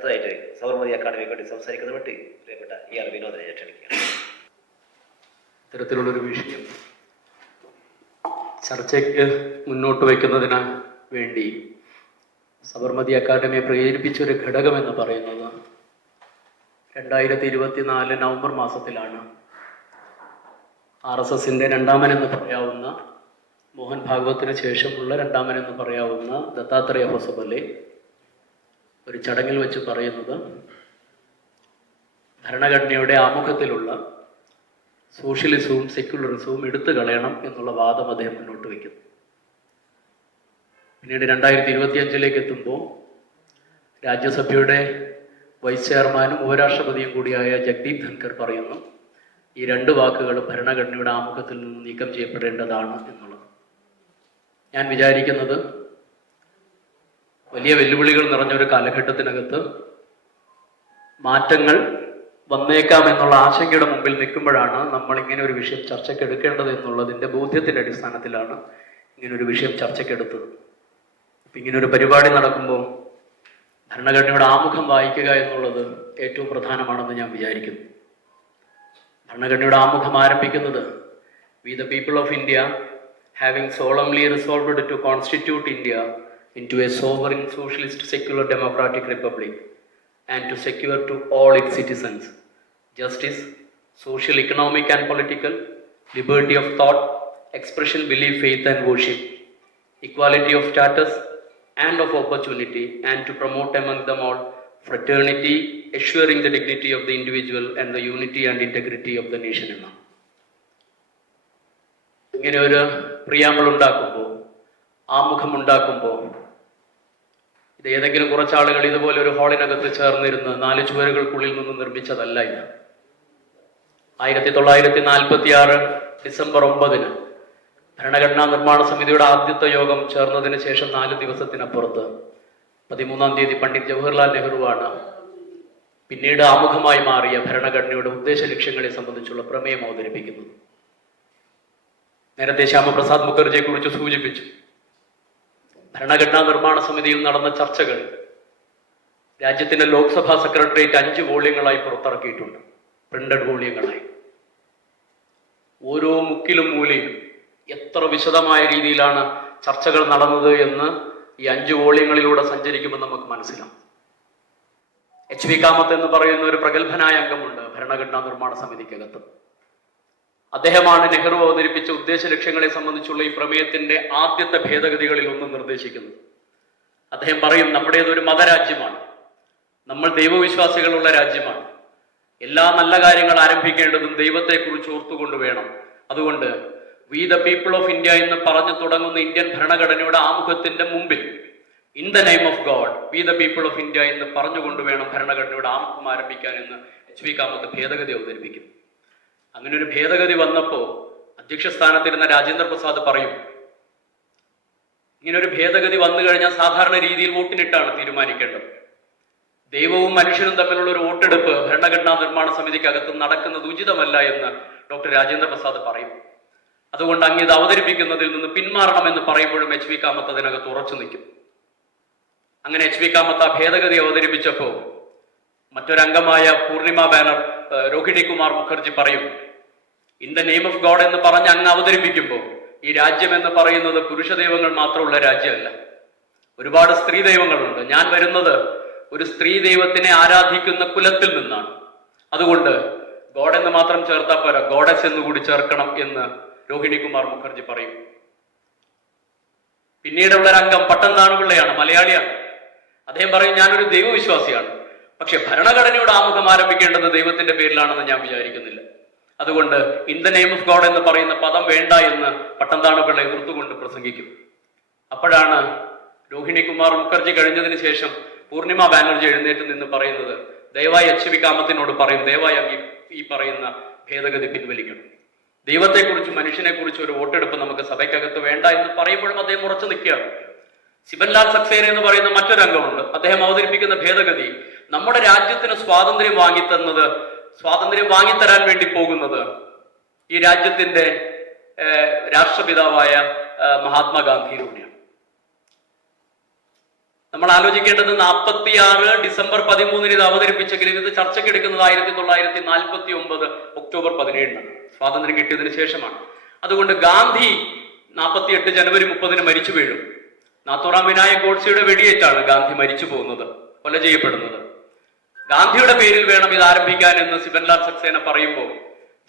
അടുത്തതായിട്ട് സബർമതി അക്കാദമിക്ക് വേണ്ടി സംസാരിക്കുന്ന വേണ്ടി പ്രിയപ്പെട്ട ഇയാൾ വിനോദനെ ക്ഷണിക്കുകയാണ്. ഇത്തരത്തിലുള്ളൊരു വിഷയം ചർച്ചയ്ക്ക് മുന്നോട്ട് വയ്ക്കുന്നതിന് വേണ്ടി സബർമതി അക്കാദമിയെ പ്രേരിപ്പിച്ചൊരു ഘടകമെന്ന് പറയുന്നത് 2024 നവംബർ മാസത്തിലാണ് RSSന്റെ രണ്ടാമനെന്ന് പറയാവുന്ന മോഹൻ ഭാഗവത്തിന് ശേഷമുള്ള രണ്ടാമനെന്ന് പറയാവുന്ന ദത്താത്രേയ ഹൊസബലെ ഒരു ചടങ്ങിൽ വെച്ച് പറയുന്നത് ഭരണഘടനയുടെ ആമുഖത്തിലുള്ള സോഷ്യലിസവും സെക്യുലറിസവും എടുത്തു കളയണം എന്നുള്ള വാദം അദ്ദേഹം മുന്നോട്ട് വയ്ക്കുന്നു. പിന്നീട് 2025 എത്തുമ്പോൾ രാജ്യസഭയുടെ വൈസ് ചെയർമാനും ഉപരാഷ്ട്രപതിയും കൂടിയായ ജഗ്ദീപ് ധൻകർ പറയുന്നു ഈ രണ്ട് വാക്കുകളും ഭരണഘടനയുടെ ആമുഖത്തിൽ നിന്ന് നീക്കം ചെയ്യപ്പെടേണ്ടതാണ് എന്നുള്ളത്. ഞാൻ വിചാരിക്കുന്നത് വലിയ വെല്ലുവിളികൾ നിറഞ്ഞൊരു കാലഘട്ടത്തിനകത്ത് മാറ്റങ്ങൾ വന്നേക്കാം എന്നുള്ള ആശങ്കയുടെ മുമ്പിൽ നിൽക്കുമ്പോഴാണ് നമ്മൾ ഇങ്ങനെ ഒരു വിഷയം ചർച്ചയ്ക്ക് എടുക്കേണ്ടത് എന്നുള്ളതിൻ്റെ ബോധ്യത്തിൻ്റെ അടിസ്ഥാനത്തിലാണ് ഇങ്ങനൊരു വിഷയം ചർച്ചയ്ക്കെടുത്തത്. അപ്പം ഇങ്ങനൊരു പരിപാടി നടക്കുമ്പോൾ ഭരണഘടനയുടെ ആമുഖം വായിക്കുക എന്നുള്ളത് ഏറ്റവും പ്രധാനമാണെന്ന് ഞാൻ വിചാരിക്കുന്നു. ഭരണഘടനയുടെ ആമുഖം ആരംഭിക്കുന്നത് we the people of India having solemnly resolved to constitute India into a sovereign socialist secular democratic republic and to secure to all its citizens justice, social, economic and political, liberty of thought, expression, belief, faith and worship, equality of status and of opportunity, and to promote among them all fraternity, assuring the dignity of the individual and the unity and integrity of the nation. ഇങ്ങനെ ഒരു preamble ഉണ്ടാക്കുമ്പോൾ, ആമുഖം ഉണ്ടാക്കുമ്പോൾ ഇത് ഏതെങ്കിലും കുറച്ചാളുകൾ ഇതുപോലെ ഒരു ഹാളിനകത്ത് ചേർന്നിരുന്ന് 4 ചുവരുകൾക്കുള്ളിൽ നിന്ന് നിർമ്മിച്ചതല്ല. ഇത് 1946 ഡിസംബർ 9 ഭരണഘടനാ നിർമ്മാണ സമിതിയുടെ ആദ്യത്തെ യോഗം ചേർന്നതിന് ശേഷം 4 ദിവസത്തിനപ്പുറത്ത് 13-ാം തീയതി പണ്ഡിറ്റ് ജവഹർലാൽ നെഹ്റുവാണ് പിന്നീട് ആമുഖമായി മാറിയ ഭരണഘടനയുടെ ഉദ്ദേശ ലക്ഷ്യങ്ങളെ സംബന്ധിച്ചുള്ള പ്രമേയം അവതരിപ്പിക്കുന്നത്. നേരത്തെ ശ്യാമപ്രസാദ് മുഖർജിയെ കുറിച്ച് സൂചിപ്പിച്ചു. ഭരണഘടനാ നിർമ്മാണ സമിതിയിൽ നടന്ന ചർച്ചകൾ രാജ്യത്തിന്റെ ലോക്സഭാ സെക്രട്ടേറിയറ്റ് 5 വോള്യങ്ങളായി പുറത്തിറക്കിയിട്ടുണ്ട്. പ്രിന്റഡ് വോള്യങ്ങളായി. ഓരോ മുക്കിലും മൂലയിലും എത്ര വിശദമായ രീതിയിലാണ് ചർച്ചകൾ നടന്നത് എന്ന് ഈ 5 വോള്യങ്ങളിലൂടെ സഞ്ചരിക്കുമ്പോൾ നമുക്ക് മനസ്സിലാവും. HV കാമത്ത് എന്ന് പറയുന്ന ഒരു പ്രഗത്ഭനായ അംഗമുണ്ട് ഭരണഘടനാ നിർമ്മാണ സമിതിക്കകത്ത്. അദ്ദേഹമാണ് നെഹ്റു അവതരിപ്പിച്ച ഉദ്ദേശ ലക്ഷ്യങ്ങളെ സംബന്ധിച്ചുള്ള ഈ പ്രമേയത്തിന്റെ ആദ്യത്തെ ഭേദഗതികളിൽ ഒന്ന് നിർദ്ദേശിക്കുന്നത്. അദ്ദേഹം പറയും, നമ്മുടേതൊരു മതരാജ്യമാണ്, നമ്മൾ ദൈവവിശ്വാസികളുള്ള രാജ്യമാണ്, എല്ലാ നല്ല കാര്യങ്ങൾ ആരംഭിക്കേണ്ടതും ദൈവത്തെക്കുറിച്ച് ഓർത്തുകൊണ്ട് വേണം. അതുകൊണ്ട് V the people of India എന്ന് പറഞ്ഞു തുടങ്ങുന്ന ഇന്ത്യൻ ഭരണഘടനയുടെ ആമുഖത്തിന്റെ മുമ്പിൽ in the name of God V the people of India എന്ന് പറഞ്ഞുകൊണ്ട് വേണം ഭരണഘടനയുടെ ആമുഖം ആരംഭിക്കാൻ എന്ന് HV കാമത്ത് ഭേദഗതി അവതരിപ്പിക്കുന്നു. അങ്ങനെ ഒരു ഭേദഗതി വന്നപ്പോൾ അധ്യക്ഷ സ്ഥാനത്തിരുന്ന രാജേന്ദ്ര പ്രസാദ് പറയും, ഇങ്ങനൊരു ഭേദഗതി വന്നു കഴിഞ്ഞാൽ സാധാരണ രീതിയിൽ വോട്ടിനിട്ടാണ് തീരുമാനിക്കേണ്ടത്. ദൈവവും മനുഷ്യനും തമ്മിലുള്ള ഒരു വോട്ടെടുപ്പ് ഭരണഘടനാ നിർമ്മാണ സമിതിക്കകത്ത് നടക്കുന്നത് ഉചിതമല്ല എന്ന് ഡോക്ടർ രാജേന്ദ്ര പ്രസാദ് പറയും. അതുകൊണ്ട് അങ്ങ് ഇത് അവതരിപ്പിക്കുന്നതിൽ നിന്ന് പിന്മാറണമെന്ന് പറയുമ്പോഴും HV കാമത്ത് അതിനകത്ത് ഉറച്ചു നിൽക്കും. അങ്ങനെ HV കാമത്ത് ആ ഭേദഗതി അവതരിപ്പിച്ചപ്പോൾ മറ്റൊരംഗമായ പൂർണിമ ബാനർ രോഹിണി കുമാർ മുഖർജി പറയും, in the name of God എന്ന് പറഞ്ഞ് അങ്ങ് അവതരിപ്പിക്കുമ്പോൾ ഈ രാജ്യം എന്ന് പറയുന്നത് പുരുഷ ദൈവങ്ങൾ മാത്രമുള്ള രാജ്യമല്ല, ഒരുപാട് സ്ത്രീ ദൈവങ്ങളുണ്ട്. ഞാൻ വരുന്നത് ഒരു സ്ത്രീ ദൈവത്തിനെ ആരാധിക്കുന്ന കുലത്തിൽ നിന്നാണ്. അതുകൊണ്ട് ഗോഡ് എന്ന് മാത്രം ചേർത്താൽ പോരാ, ഗോഡസ് എന്നുകൂടി ചേർക്കണം എന്ന് രോഹിണി കുമാർ മുഖർജി പറയും. പിന്നീടുള്ള രംഗം പട്ടംതാണു പിള്ളയാണ്, മലയാളിയാണ്. അദ്ദേഹം പറയും, ഞാനൊരു ദൈവവിശ്വാസിയാണ്, പക്ഷെ ഭരണഘടനയുടെ ആമുഖം ആരംഭിക്കേണ്ടത് ദൈവത്തിന്റെ പേരിലാണെന്ന് ഞാൻ വിചാരിക്കുന്നില്ല. അതുകൊണ്ട് in the name of God എന്ന് പറയുന്ന പദം വേണ്ട എന്ന് പട്ടംതാണു പിള്ള എതിർത്തുകൊണ്ട് പ്രസംഗിക്കും. അപ്പോഴാണ് രോഹിണി കുമാർ മുഖർജി കഴിഞ്ഞതിന് ശേഷം പൂർണിമ ബാനർജി എഴുന്നേറ്റ് നിന്ന് പറയുന്നത്, ദയവായി HV കാമത്തിനോട് പറയും, ദയവായി അങ്ങ് ഈ പറയുന്ന ഭേദഗതി പിൻവലിക്കണം. ദൈവത്തെക്കുറിച്ച് മനുഷ്യനെക്കുറിച്ച് ഒരു വോട്ടെടുപ്പ് നമുക്ക് സഭയ്ക്കകത്ത് വേണ്ട എന്ന് പറയുമ്പോഴും അദ്ദേഹം ഉറച്ചു നിൽക്കുകയാണ്. ശിവൻലാൽ സക്സേന എന്ന് പറയുന്ന മറ്റൊരു അംഗമുണ്ട്. അദ്ദേഹം അവതരിപ്പിക്കുന്ന ഭേദഗതി നമ്മുടെ രാജ്യത്തിന് സ്വാതന്ത്ര്യം വാങ്ങിത്തരാൻ വേണ്ടി പോകുന്നത് ഈ രാജ്യത്തിന്റെ രാഷ്ട്രപിതാവായ മഹാത്മാഗാന്ധിയിലൂടെയാണ്. നമ്മൾ ആലോചിക്കേണ്ടത് 46 ഡിസംബർ 13 ഇത് അവതരിപ്പിച്ചെങ്കിലും ഇത് ചർച്ചയ്ക്കെടുക്കുന്നത് 1949 ഒക്ടോബർ 17 സ്വാതന്ത്ര്യം കിട്ടിയതിനു ശേഷമാണ്. അതുകൊണ്ട് ഗാന്ധി 48 ജനുവരി 30 മരിച്ചു വീഴും. നാഥുറാം വിനായക് ഗോഡ്സെയുടെ വെടിയേറ്റാണ് ഗാന്ധി മരിച്ചു പോകുന്നത്, കൊല ചെയ്യപ്പെടുന്നത്. ഗാന്ധിയുടെ പേരിൽ വേണം ഇത് ആരംഭിക്കാൻ എന്ന് സിബൻലാൽ സക്സേന പറയുമ്പോൾ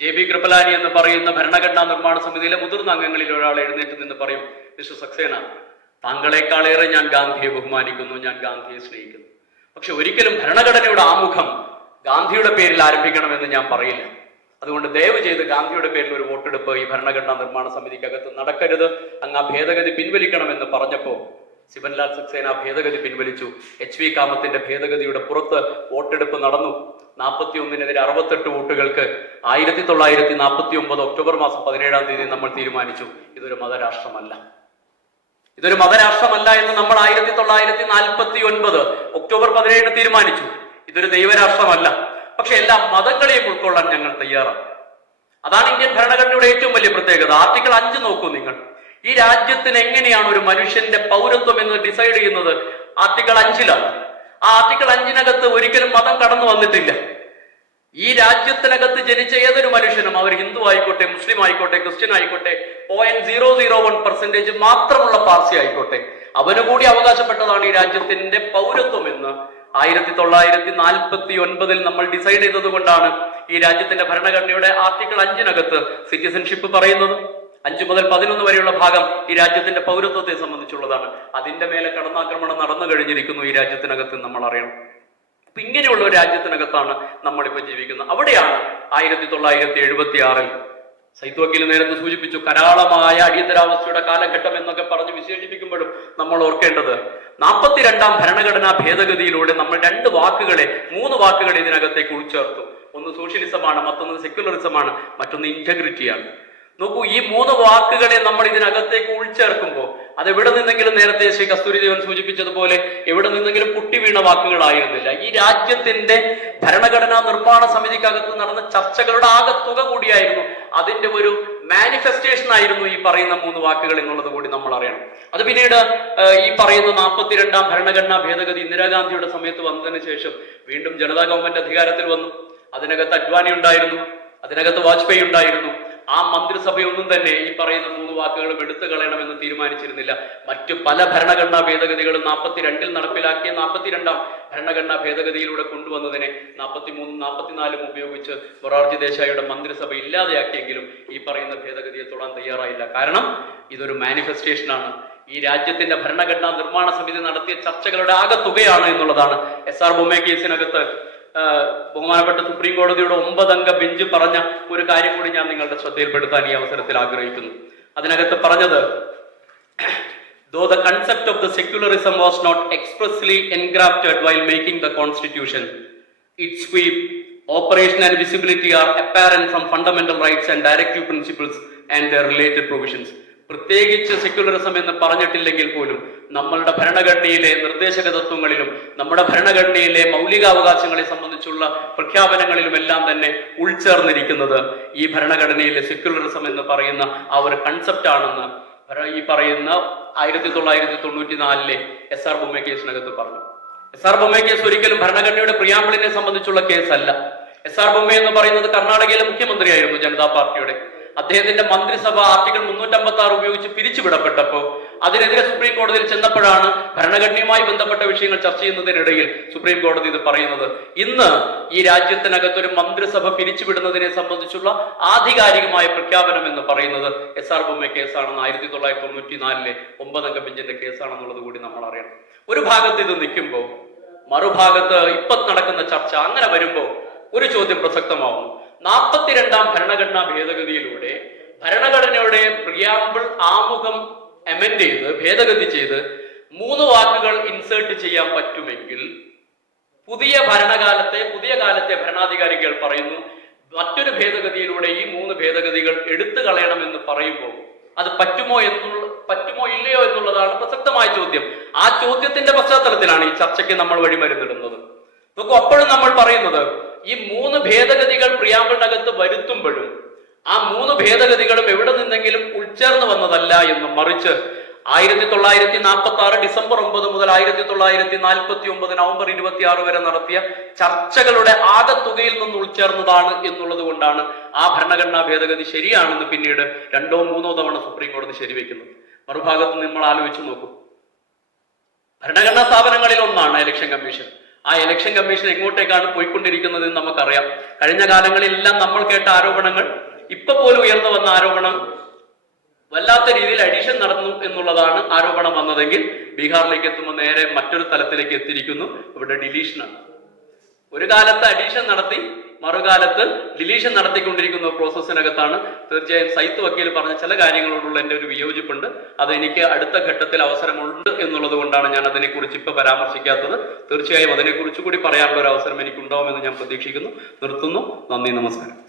JB കൃപലാനി എന്ന് പറയുന്ന ഭരണഘടനാ നിർമ്മാണ സമിതിയിലെ മുതിർന്ന അംഗങ്ങളിൽ ഒരാൾ എഴുന്നേറ്റ് നിന്ന് പറയും, മിസ്റ്റർ സക്സേന, താങ്കളെക്കാളേറെ ഞാൻ ഗാന്ധിയെ ബഹുമാനിക്കുന്നു, ഞാൻ ഗാന്ധിയെ സ്നേഹിക്കുന്നു. പക്ഷെ ഒരിക്കലും ഭരണഘടനയുടെ ആമുഖം ഗാന്ധിയുടെ പേരിൽ ആരംഭിക്കണമെന്ന് ഞാൻ പറയില്ല. അതുകൊണ്ട് ദയവ് ചെയ്ത് ഗാന്ധിയുടെ പേരിൽ ഒരു വോട്ടെടുപ്പ് ഈ ഭരണഘടനാ നിർമ്മാണ സമിതിക്കകത്ത് നടക്കരുത്, അങ്ങ് ആ ഭേദഗതി പിൻവലിക്കണമെന്ന് പറഞ്ഞപ്പോ സിബൻലാൽ സക്സേന ഭേദഗതി പിൻവലിച്ചു. HV കാമത്തിന്റെ ഭേദഗതിയുടെ പുറത്ത് വോട്ടെടുപ്പ് നടന്നു. 41-നെതിരെ 68 വോട്ടുകൾക്ക് 1949 ഒക്ടോബർ മാസം 17 നമ്മൾ തീരുമാനിച്ചു, ഇതൊരു മതരാഷ്ട്രമല്ല. ഇതൊരു മതരാഷ്ട്രമല്ല എന്ന് നമ്മൾ 1949 ഒക്ടോബർ 17 തീരുമാനിച്ചു. ഇതൊരു ദൈവരാഷ്ട്രമല്ല. പക്ഷെ എല്ലാ മതങ്ങളെയും ഉൾക്കൊള്ളാൻ ഞങ്ങൾ തയ്യാറാണ്. അതാണ് ഇന്ത്യൻ ഭരണഘടനയുടെ ഏറ്റവും വലിയ പ്രത്യേകത. ആർട്ടിക്കിൾ 5 നോക്കൂ നിങ്ങൾ. ഈ രാജ്യത്തിന് എങ്ങനെയാണ് ഒരു മനുഷ്യന്റെ പൗരത്വം എന്ന് ഡിസൈഡ് ചെയ്യുന്നത്? ആർട്ടിക്കിൾ 5-ലാണ്. ആ ആർട്ടിക്കിൾ 5-നകത്ത് ഒരിക്കലും മതം കടന്നു വന്നിട്ടില്ല. ഈ രാജ്യത്തിനകത്ത് ജനിച്ച ഏതൊരു മനുഷ്യനും, അവർ ഹിന്ദു ആയിക്കോട്ടെ, മുസ്ലിം ആയിക്കോട്ടെ, ക്രിസ്ത്യൻ ആയിക്കോട്ടെ, 0.001% മാത്രമുള്ള പാർസി ആയിക്കോട്ടെ, അവന് കൂടി അവകാശപ്പെട്ടതാണ് ഈ രാജ്യത്തിന്റെ പൗരത്വം എന്ന് 1949 നമ്മൾ ഡിസൈഡ് ചെയ്തത് കൊണ്ടാണ് ഈ രാജ്യത്തിന്റെ ഭരണഘടനയുടെ ആർട്ടിക്കിൾ 5-നകത്ത് സിറ്റിസൺഷിപ്പ് പറയുന്നത്. 5 മുതൽ 11 വരെയുള്ള ഭാഗം ഈ രാജ്യത്തിന്റെ പൗരത്വത്തെ സംബന്ധിച്ചുള്ളതാണ്. അതിന്റെ മേലെ കടന്നാക്രമണം നടന്നു കഴിഞ്ഞിരിക്കുന്നു ഈ രാജ്യത്തിനകത്ത്, നമ്മൾ അറിയണം. അപ്പൊ ഇങ്ങനെയുള്ള ഒരു രാജ്യത്തിനകത്താണ് നമ്മളിപ്പോ ജീവിക്കുന്നത്. അവിടെയാണ് 1976 സൈത്ത് വക്കീൽ നേരത്തെ സൂചിപ്പിച്ചു, കരാളമായ അടിയന്തരാവസ്ഥയുടെ കാലഘട്ടം എന്നൊക്കെ പറഞ്ഞ് വിശേഷിപ്പിക്കുമ്പോഴും നമ്മൾ ഓർക്കേണ്ടത് 42ാം ഭരണഘടനാ ഭേദഗതിയിലൂടെ നമ്മൾ 3 വാക്കുകളെ ഇതിനകത്തേക്ക് ഉൾച്ചേർത്തു. ഒന്ന് സോഷ്യലിസമാണ്, മറ്റൊന്ന് സെക്യുലറിസമാണ്, മറ്റൊന്ന് ഇന്റഗ്രിറ്റിയാണ്. നോക്കൂ, ഈ 3 വാക്കുകളെ നമ്മൾ ഇതിനകത്തേക്ക് ഉൾച്ചേർക്കുമ്പോൾ അത് എവിടെ നിന്നെങ്കിലും, നേരത്തെ ശ്രീ കസ്തൂരിദേവൻ സൂചിപ്പിച്ചതുപോലെ, എവിടെ നിന്നെങ്കിലും പൊട്ടി വീണ വാക്കുകളായിരുന്നില്ല. ഈ രാജ്യത്തിന്റെ ഭരണഘടനാ നിർമ്മാണ സമിതിക്കകത്ത് നടന്ന ചർച്ചകളുടെ ആകത്തുക കൂടിയായിരുന്നു. അതിന്റെ ഒരു മാനിഫെസ്റ്റേഷൻ ആയിരുന്നു ഈ പറയുന്ന 3 വാക്കുകൾ എന്നുള്ളത് കൂടി നമ്മൾ അറിയണം. അത് പിന്നീട് ഈ പറയുന്ന 42ാം ഭരണഘടനാ ഭേദഗതി ഇന്ദിരാഗാന്ധിയുടെ സമയത്ത് വന്നതിന് ശേഷം വീണ്ടും ജനതാ ഗവൺമെന്റ് അധികാരത്തിൽ വന്നു. അതിനകത്ത് അദ്വാനി ഉണ്ടായിരുന്നു, അതിനകത്ത് വാജ്പേയി ഉണ്ടായിരുന്നു. ആ മന്ത്രിസഭയൊന്നും തന്നെ ഈ പറയുന്ന 3 വാക്കുകളും എടുത്തു കളയണമെന്ന് തീരുമാനിച്ചിരുന്നില്ല. മറ്റു പല ഭരണഘടനാ ഭേദഗതികളും 42-ൽ നടപ്പിലാക്കിയ 42ാം ഭരണഘടനാ ഭേദഗതിയിലൂടെ കൊണ്ടുവന്നതിനെ 43-ഉം 44-ഉം ഉപയോഗിച്ച് മൊറാർജി ദേശായിയുടെ മന്ത്രിസഭ ഇല്ലാതെയാക്കിയെങ്കിലും ഈ പറയുന്ന ഭേദഗതിയെ തൊടാൻ തയ്യാറായില്ല. കാരണം ഇതൊരു മാനിഫെസ്റ്റേഷനാണ്. ഈ രാജ്യത്തിന്റെ ഭരണഘടനാ നിർമ്മാണ സമിതി നടത്തിയ ചർച്ചകളുടെ ആകത്തുകയാണ് എന്നുള്ളതാണ്. SR ബൊമ്മെ കേസിനകത്ത് ബഹുമാനപ്പെട്ട സുപ്രീം കോടതിയുടെ 9-അംഗ ബെഞ്ച് പറഞ്ഞ ഒരു കാര്യം കൂടി ഞാൻ നിങ്ങളുടെ ശ്രദ്ധയിൽപ്പെടുത്താൻ ഈ അവസരത്തിൽ ആഗ്രഹിക്കുന്നു. അതിനകത്ത് പറഞ്ഞത്, though the concept of the secularism was not expressly engrafted while making the constitution, its sweep, operation and visibility are apparent from fundamental rights and directive principles and their related provisions. പ്രത്യേകിച്ച് secularism എന്ന് പറഞ്ഞിട്ടില്ലെങ്കിൽ പോലും നമ്മളുടെ ഭരണഘടനയിലെ നിർദ്ദേശക തത്വങ്ങളിലും നമ്മുടെ ഭരണഘടനയിലെ മൗലികാവകാശങ്ങളെ സംബന്ധിച്ചുള്ള പ്രഖ്യാപനങ്ങളിലും എല്ലാം തന്നെ ഉൾച്ചേർന്നിരിക്കുന്നത് ഈ ഭരണഘടനയിലെ സെക്യുലറിസം എന്ന് പറയുന്ന ആ ഒരു കൺസെപ്റ്റ് ആണെന്ന് ഈ പറയുന്ന 1994-ലെ SR ബൊമ്മെ കേസിനകത്ത് പറഞ്ഞു. SR ബൊമ്മെ കേസ് ഒരിക്കലും ഭരണഘടനയുടെ പ്രിയാമ്പിളിനെ സംബന്ധിച്ചുള്ള കേസല്ല. SR ബൊമ്മെ എന്ന് പറയുന്നത് കർണാടകയിലെ മുഖ്യമന്ത്രിയായിരുന്നു ജനതാ പാർട്ടിയുടെ. അദ്ദേഹത്തിന്റെ മന്ത്രിസഭ ആർട്ടിക്കിൾ 356 ഉപയോഗിച്ച് പിരിച്ചുവിടപ്പെട്ടപ്പോൾ അതിനെതിരെ സുപ്രീം കോടതിയിൽ ചെന്നപ്പോഴാണ് ഭരണഘടനയുമായി ബന്ധപ്പെട്ട വിഷയങ്ങൾ ചർച്ച ചെയ്യുന്നതിനിടയിൽ സുപ്രീം കോടതി ഇത് പറയുന്നത്. ഇന്ന് ഈ രാജ്യത്തിനകത്തൊരു മന്ത്രിസഭ പിരിച്ചുവിടുന്നതിനെ സംബന്ധിച്ചുള്ള ആധികാരികമായ പ്രഖ്യാപനം എന്ന് പറയുന്നത് SR ബൊമ്മെ കേസാണെന്ന് 1994-ലെ 9-അംഗ ബെഞ്ചിന്റെ കേസാണെന്നുള്ളത് കൂടി നമ്മൾ അറിയണം. ഒരു ഭാഗത്ത് ഇത് നിൽക്കുമ്പോൾ മറുഭാഗത്ത് ഇപ്പൊ നടക്കുന്ന ചർച്ച അങ്ങനെ വരുമ്പോൾ ഒരു ചോദ്യം പ്രസക്തമാവുന്നു. 42ാം ഭരണഘടനാ ഭേദഗതിയിലൂടെ ഭരണഘടനയുടെ പ്രിയാമ്പിൾ ആമുഖം അമെൻഡ് ചെയ്ത് ഭേദഗതി ചെയ്ത് 3 വാക്കുകൾ ഇൻസേർട്ട് ചെയ്യാൻ പറ്റുമെങ്കിൽ പുതിയ കാലത്തെ ഭരണാധികാരികൾ പറയുന്നു മറ്റൊരു ഭേദഗതിയിലൂടെ ഈ 3 ഭേദഗതികൾ എടുത്തു കളയണമെന്ന് പറയുമ്പോൾ അത് പറ്റുമോ ഇല്ലയോ എന്നുള്ളതാണ് പ്രസക്തമായ ചോദ്യം. ആ ചോദ്യത്തിന്റെ പശ്ചാത്തലത്തിലാണ് ഈ ചർച്ചയ്ക്ക് നമ്മൾ വഴിമരുന്നിടുന്നത്. നോക്കൂ, അപ്പോഴും നമ്മൾ പറയുന്നത് ഈ 3 ഭേദഗതികൾ പ്രിയാമ്പിളിനകത്ത് വരുത്തുമ്പോഴും ആ 3 ഭേദഗതികളും എവിടെ നിന്നെങ്കിലും ഉൾച്ചേർന്ന് വന്നതല്ല എന്നും മറിച്ച് 1946 ഡിസംബർ 9 മുതൽ 1949 നവംബർ 26 വരെ നടത്തിയ ചർച്ചകളുടെ ആകെത്തുകയിൽ നിന്ന് ഉൾച്ചേർന്നതാണ് എന്നുള്ളത് കൊണ്ടാണ് ആ ഭരണഘടനാ ഭേദഗതി ശരിയാണെന്ന് പിന്നീട് 2 or 3 തവണ സുപ്രീം കോടതി ശരിവെക്കുന്നത്. മറുഭാഗത്ത് നമ്മൾ ആലോചിച്ച് നോക്കും. ഭരണഘടനാ സ്ഥാപനങ്ങളിൽ ഒന്നാണ് ഇലക്ഷൻ കമ്മീഷൻ. ആ ഇലക്ഷൻ കമ്മീഷൻ എങ്ങോട്ടേക്കാണ് പോയിക്കൊണ്ടിരിക്കുന്നത് എന്ന് നമുക്കറിയാം. കഴിഞ്ഞ കാലങ്ങളിലെല്ലാം നമ്മൾ കേട്ട ആരോപണങ്ങൾ, ഇപ്പൊ പോലും ഉയർന്നു വന്ന ആരോപണം, വല്ലാത്ത രീതിയിൽ അഡീഷൻ നടന്നു എന്നുള്ളതാണ് ആരോപണം വന്നതെങ്കിൽ ബീഹാറിലേക്ക് എത്തുമ്പോൾ നേരെ മറ്റൊരു തലത്തിലേക്ക് എത്തിയിരിക്കുന്നു. ഇവിടെ ഡിലീഷനാണ്. ഒരു കാലത്ത് അഡീഷൻ നടത്തി മറുകാലത്ത് ഡിലീഷൻ നടത്തിക്കൊണ്ടിരിക്കുന്ന പ്രോസസ്സിനകത്താണ്. തീർച്ചയായും സൈത്ത് വക്കീൽ പറഞ്ഞ ചില കാര്യങ്ങളോടുള്ള എൻ്റെ ഒരു വിയോജിപ്പുണ്ട്. അത് എനിക്ക് അടുത്ത ഘട്ടത്തിൽ അവസരമുണ്ട് എന്നുള്ളത് കൊണ്ടാണ് ഞാൻ അതിനെക്കുറിച്ച് ഇപ്പൊ പരാമർശിക്കാത്തത്. തീർച്ചയായും അതിനെക്കുറിച്ച് കൂടി പറയാനുള്ള ഒരു അവസരം എനിക്കുണ്ടാവുമെന്ന് ഞാൻ പ്രതീക്ഷിക്കുന്നു. നിർത്തുന്നു. നന്ദി, നമസ്കാരം.